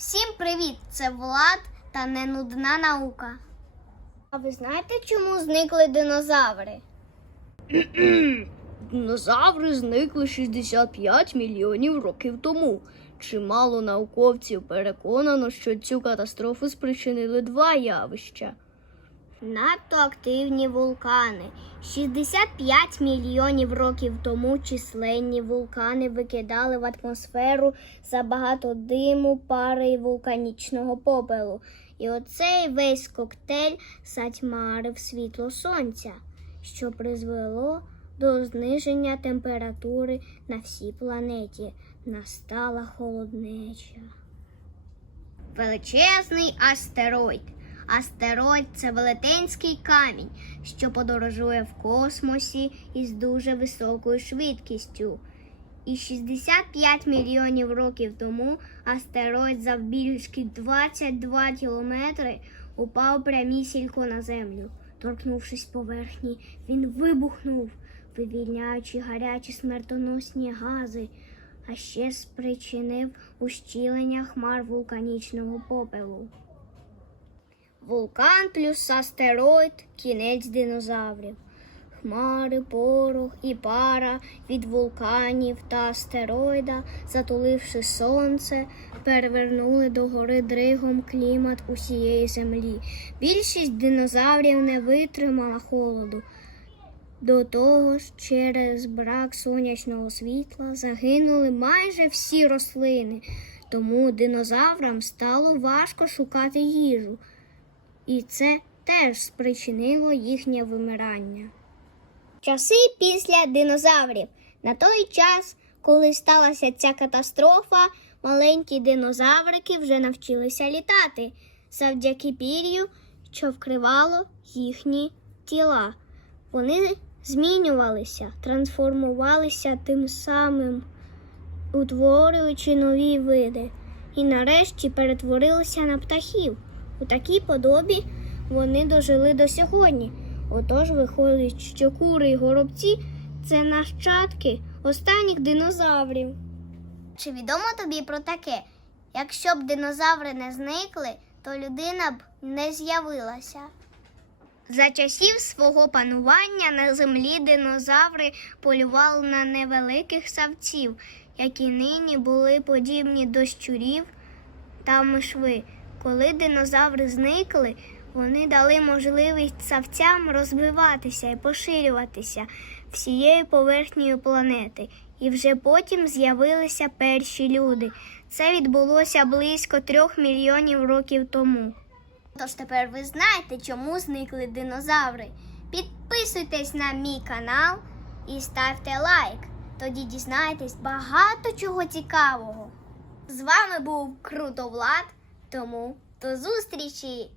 Всім привіт! Це Влад та ненудна наука. А ви знаєте, чому зникли динозаври? Динозаври зникли 65 мільйонів років тому. Чимало науковців переконано, що цю катастрофу спричинили два явища. Надто активні вулкани. 65 мільйонів років тому численні вулкани викидали в атмосферу забагато диму, пари і вулканічного попелу. І оцей весь коктейль затьмарив світло сонця, що призвело до зниження температури на всій планеті. Настала холоднеча. Величезний астероїд. Астероїд це велетенський камінь, що подорожує в космосі із дуже високою швидкістю. І 65 мільйонів років тому астероїд завбільшки 22 кілометри упав прямісінько на землю. Торкнувшись поверхні, він вибухнув, вивільняючи гарячі смертоносні гази, а ще спричинив ущілення хмар вулканічного попелу. Вулкан плюс астероїд кінець динозаврів. Хмари, порох і пара від вулканів та астероїда, затуливши сонце, перевернули догори дригом клімат усієї землі. Більшість динозаврів не витримала холоду. До того ж, через брак сонячного світла загинули майже всі рослини, тому динозаврам стало важко шукати їжу і це теж спричинило їхнє вимирання. Часи після динозаврів. На той час, коли сталася ця катастрофа, маленькі динозаврики вже навчилися літати завдяки пір'ю, що вкривало їхні тіла. Вони змінювалися, трансформувалися тим самим, утворюючи нові види, і нарешті перетворилися на птахів. У такій подобі вони дожили до сьогодні. Отож виходить, що кури й горобці це нащадки останніх динозаврів. Чи відомо тобі про таке? Якщо б динозаври не зникли, то людина б не з'явилася. За часів свого панування на землі динозаври полювали на невеликих савців, які нині були подібні до щурів та мишви. Коли динозаври зникли, вони дали можливість савцям розвиватися і поширюватися всією поверхнею планети. І вже потім з'явилися перші люди. Це відбулося близько трьох мільйонів років тому. Тож тепер ви знаєте, чому зникли динозаври. Підписуйтесь на мій канал і ставте лайк. Тоді дізнаєтесь багато чого цікавого. З вами був Круто Влад, тому до зустрічі!